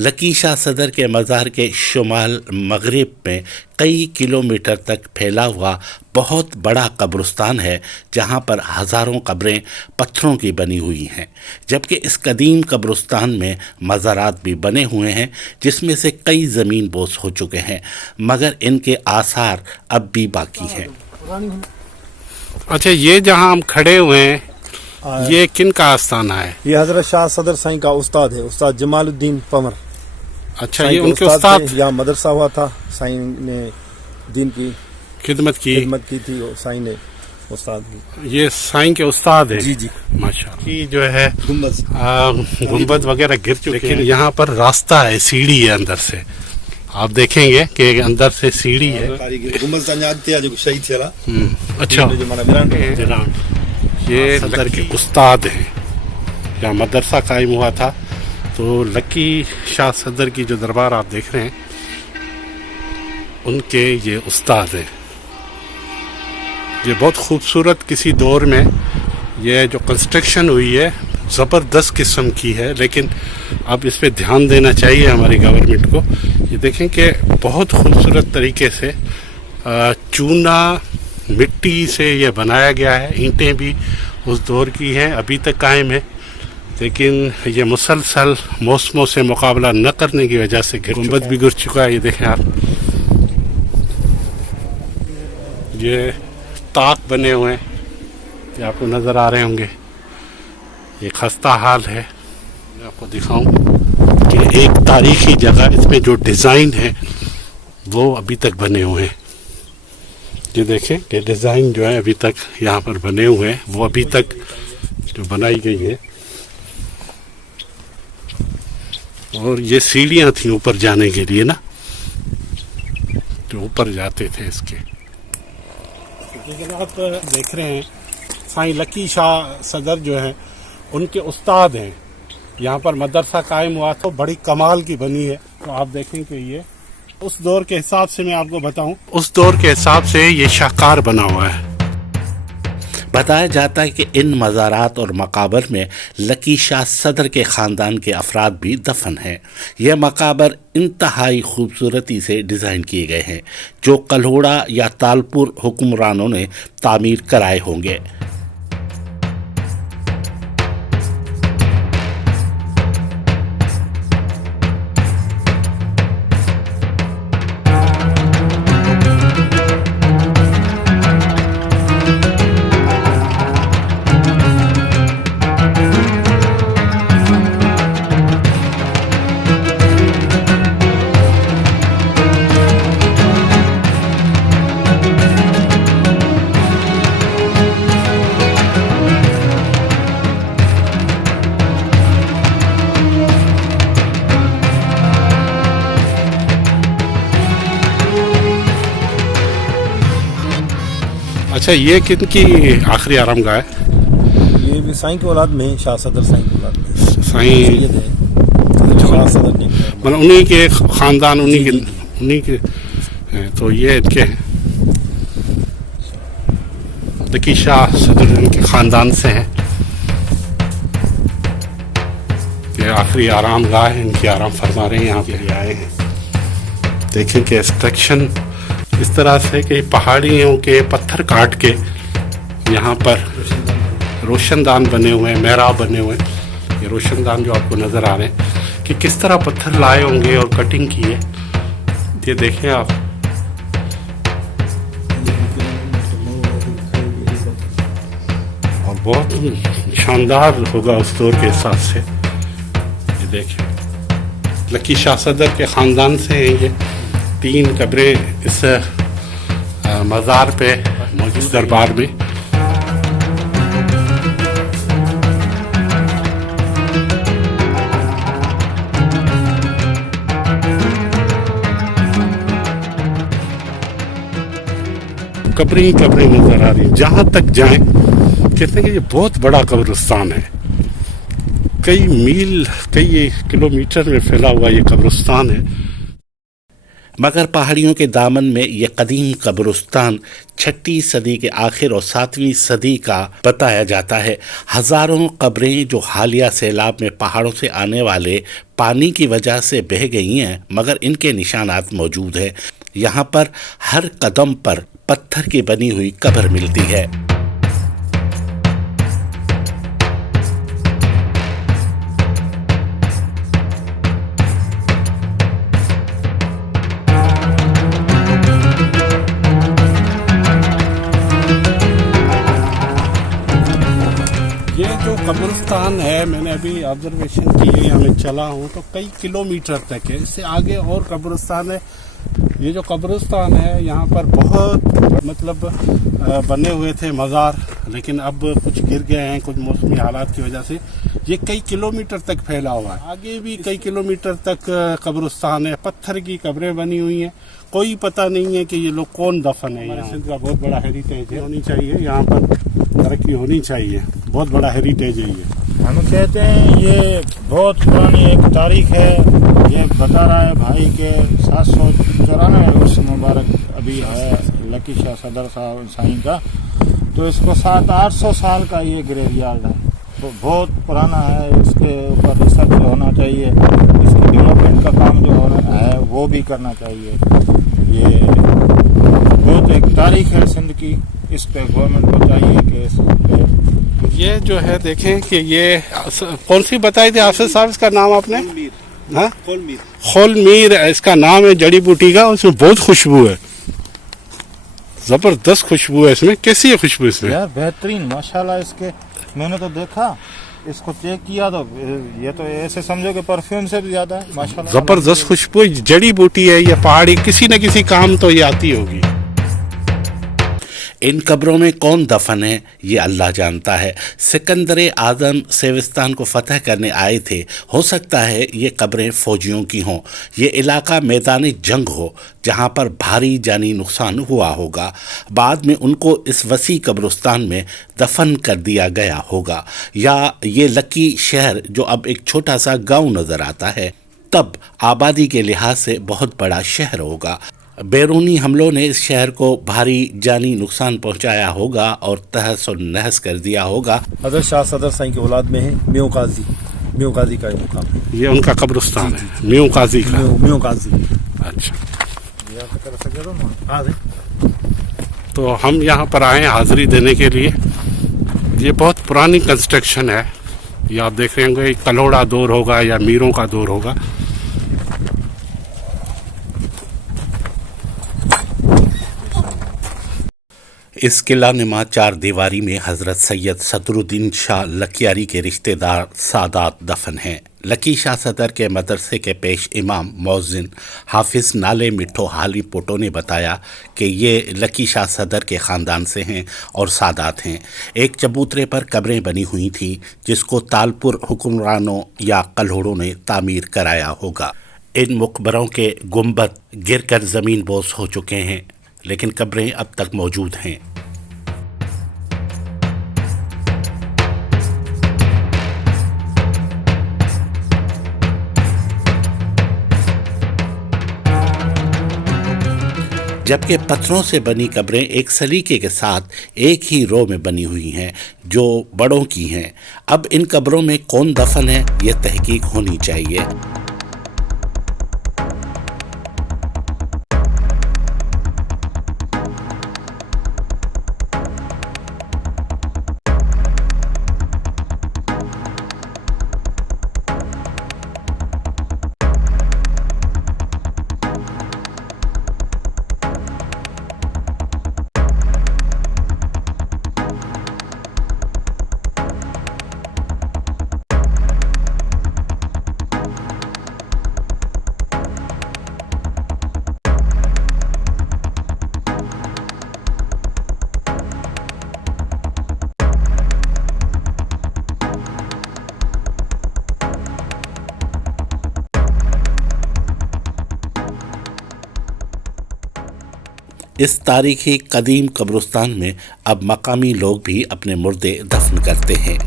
لکی شاہ صدر کے مزار کے شمال مغرب میں کئی کلومیٹر تک پھیلا ہوا بہت بڑا قبرستان ہے، جہاں پر ہزاروں قبریں پتھروں کی بنی ہوئی ہیں، جبکہ اس قدیم قبرستان میں مزارات بھی بنے ہوئے ہیں جس میں سے کئی زمین بوس ہو چکے ہیں، مگر ان کے آثار اب بھی باقی ہیں۔ اچھا، یہ جہاں ہم کھڑے ہوئے ہیں یہ کن کا آستانہ ہے؟ یہ حضرت شاہ صدر سائیں کا استاد ہے، استاد جمال الدین پمر۔ اچھا، یہ ان کے استاد یہاں مدرسہ ہوا تھا، سائیں نے دین کی خدمت کی تھی، اور سائیں نے استاد کی۔ یہ سائیں کے استاد ہیں؟ جی جی، ماشاء اللہ۔ یہ جو ہے گنبد وغیرہ گر چکے، لیکن یہاں پر راستہ ہے، سیڑھی ہے اندر سے، آپ دیکھیں گے کہ اندر سے سیڑھی ہے۔ اچھا، یہ صدر کے استاد ہیں، یہاں مدرسہ قائم ہوا تھا، تو لکی شاہ صدر کی جو دربار آپ دیکھ رہے ہیں ان کے یہ استاد ہیں۔ یہ بہت خوبصورت کسی دور میں یہ جو کنسٹرکشن ہوئی ہے زبردست قسم کی ہے، لیکن اب اس پہ دھیان دینا چاہیے ہماری گورنمنٹ کو۔ یہ دیکھیں کہ بہت خوبصورت طریقے سے چونا مٹی سے یہ بنایا گیا ہے، اینٹیں بھی اس دور کی ہیں، ابھی تک قائم ہے، لیکن یہ مسلسل موسموں سے مقابلہ نہ کرنے کی وجہ سے گنبد بھی گر چکا ہے۔ یہ دیکھیں آپ، یہ طاق بنے ہوئے ہیں، یہ آپ کو نظر آ رہے ہوں گے، یہ خستہ حال ہے۔ میں آپ کو دکھاؤں کہ ایک تاریخی جگہ، اس میں جو ڈیزائن ہے وہ ابھی تک بنے ہوئے ہیں۔ یہ دیکھیں کہ ڈیزائن جو ہے ابھی تک یہاں پر بنے ہوئے ہیں، وہ ابھی تک جو بنائی گئی ہے، اور یہ سیڑھیاں تھیں اوپر جانے کے لیے نا، جو اوپر جاتے تھے اس کے۔ لیکن آپ دیکھ رہے ہیں سائیں لکی شاہ صدر جو ہیں ان کے استاد ہیں، یہاں پر مدرسہ قائم ہوا تو بڑی کمال کی بنی ہے۔ تو آپ دیکھیں کہ یہ اس دور کے حساب سے، میں آپ کو بتاؤں، اس دور کے حساب سے یہ شاہکار بنا ہوا ہے۔ بتایا جاتا ہے کہ ان مزارات اور مقابر میں لکی شاہ صدر کے خاندان کے افراد بھی دفن ہیں۔ یہ مقابر انتہائی خوبصورتی سے ڈیزائن کیے گئے ہیں، جو کلہوڑا یا تالپور حکمرانوں نے تعمیر کرائے ہوں گے۔ اچھا، یہ کن کی آخری آرام گاہ ہے؟ یہ بھی سائیں کی اولاد میں، شاہ صدر سائیں کی اولاد میں، سائیں شاہ صدر نے، مطلب انہی کے خاندان، انہی کے ہیں، تو یہ ان کے لکی شاہ صدر ان کے خاندان سے ہیں۔ یہ آخری آرام گاہ ہے، ان کی آرام فرما رہے ہیں، یہاں کے لیے آئے ہیں۔ دیکھیں کہ اسٹرکشن اس طرح سے کہ پہاڑیوں کے پتھر کاٹ کے یہاں پر روشن دان بنے ہوئے ہیں، محراب بنے ہوئے ہیں۔ یہ روشن دان جو آپ کو نظر آ رہے ہیں کہ کس طرح پتھر لائے ہوں گے اور کٹنگ کی ہے، یہ دیکھیں آپ۔ اور بہت شاندار ہوگا اس دور کے حساب سے۔ یہ دیکھیں، لکی شاہ صدر کے خاندان سے ہیں یہ 3 قبریں اس مزار پہ موجود دربار میں۔ قبریں نظر آ رہی ہیں، جہاں تک جائیں کہتے ہیں کہ یہ بہت بڑا قبرستان ہے، کئی میل، کئی کلومیٹر میں پھیلا ہوا یہ قبرستان ہے۔ मगर पहाड़ियों के दामन में ये कदीम कब्रिस्तान 6वीं सदी के आखिर और 7वीं सदी का बताया जाता है। हजारों कब्रें जो हालिया सैलाब में पहाड़ों से आने वाले पानी की वजह से बह गई हैं, मगर इनके निशानात मौजूद हैं। यहाँ पर हर कदम पर पत्थर की बनी हुई कब्र मिलती है। ये जो कब्रिस्तान है, मैंने अभी ऑब्जर्वेशन की है, यहाँ मैं चला हूँ तो कई किलोमीटर तक है। इससे आगे और कब्रिस्तान है। ये जो कब्रिस्तान है यहाँ पर बहुत मतलब बने हुए थे मज़ार, लेकिन अब कुछ गिर गए हैं कुछ मौसमी हालात की वजह से। ये कई किलोमीटर तक फैला हुआ है। आगे भी कई किलोमीटर तक कब्रिस्तान है, पत्थर की कब्रें बनी हुई हैं। कोई पता नहीं है कि ये लोग कौन दफन है। हमारे सिंध का बहुत बड़ा हेरिटेज है, होनी चाहिए यहाँ पर, तरक्की होनी चाहिए। बहुत बड़ा हेरिटेज है ये। हम कहते हैं ये बहुत पुरानी एक तारीख है। ये बता रहा है भाई के 794 वर्ष मुबारक अभी है लकी शाह सदर साहब साईं का, तो इसको 700-800 साल का ये ग्रेवयार्ड है। तो बहुत पुराना है, इसके ऊपर रिसर्च होना चाहिए, इसके डेवलपमेंट का काम जो होना है वो भी करना चाहिए। ये बहुत एक तारीख है सिंध की, इस पे गवर्नमेंट को चाहिए कि इस पे ये जो है देखें कि ये कौन सी बताई थी आपसे साहब, इसका नाम आपने? हाँ, खोलमीर इसका नाम है जड़ी बूटी का। उसमें बहुत खुशबू है, जबरदस्त खुशबू है इसमें। कैसी है खुशबू इसमें? यार बेहतरीन माशाल्लाह। इसके मैंने तो देखा, इसको चेक किया तो ये तो ऐसे समझो कि परफ्यूम से भी ज्यादा है माशाल्लाह। जबरदस्त खुशबू, जड़ी बूटी है ये पहाड़ी, किसी न किसी काम तो ये आती होगी। इन कब्रों में कौन दफन है ये अल्लाह जानता है। सिकंदर आजम सेविस्तान को फतह करने आए थे। हो सकता है ये कब्रें फौजियों की हों, ये इलाका मैदानी जंग हो जहाँ पर भारी जानी नुकसान हुआ होगा। बाद में उनको इस वसी कब्रिस्तान में दफन कर दिया गया होगा, या ये लकी शहर जो अब एक छोटा सा गांव नज़र आता है तब आबादी के लिहाज से बहुत बड़ा शहर होगा। बैरूनी हमलों ने इस शहर को भारी जानी नुकसान पहुंचाया होगा और तहस और नहस कर दिया होगा। हजरत शाह सदर साईं की औलाद में है म्यों काजी का मुकाम है। ये उनका कब्रिस्तान है, म्यों काजी का। म्यों काजी। अच्छा, तो हम यहाँ पर आए हाजिरी देने के लिए। ये बहुत पुरानी कंस्ट्रक्शन है। ये आप देख रहे होंगे कलोड़ा दौर होगा या मीरों का दौर होगा। इस किला नुमा चार दीवारी में हज़रत सैयद सदरुद्दीन शाह लकियारी के रिश्तेदार सादात दफन हैं। लकी शाह सदर के मदरसे के पेश इमाम मौज़िन हाफिज़ नाले मिठो हाली पोटो ने बताया कि ये लकी शाह सदर के ख़ानदान से हैं और सादात हैं। एक चबूतरे पर कब्रें बनी हुई थीं जिसको तालपुर हुक्मरानों या कल्होड़ों ने तामीर कराया होगा। इन मकबरों के गुंबद गिर कर ज़मीन बोस हो चुके हैं, लेकिन कब्रें अब तक मौजूद हैं। जबकि पत्थरों से बनी कब्रें एक सलीके के साथ एक ही रो में बनी हुई हैं जो बड़ों की हैं। अब इन कब्रों में कौन दफन है यह तहकीक होनी चाहिए। इस तारीखी कदीम कब्रिस्तान में अब मकामी लोग भी अपने मुर्दे दफन करते हैं।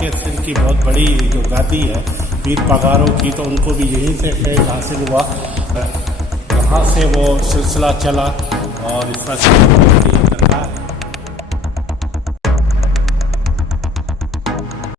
کہ سندھ کی بہت بڑی جو گادی ہے پیر پگاروں کی، تو ان کو بھی یہیں سے فیض حاصل ہوا، وہاں سے وہ سلسلہ چلا اور اس طرح سے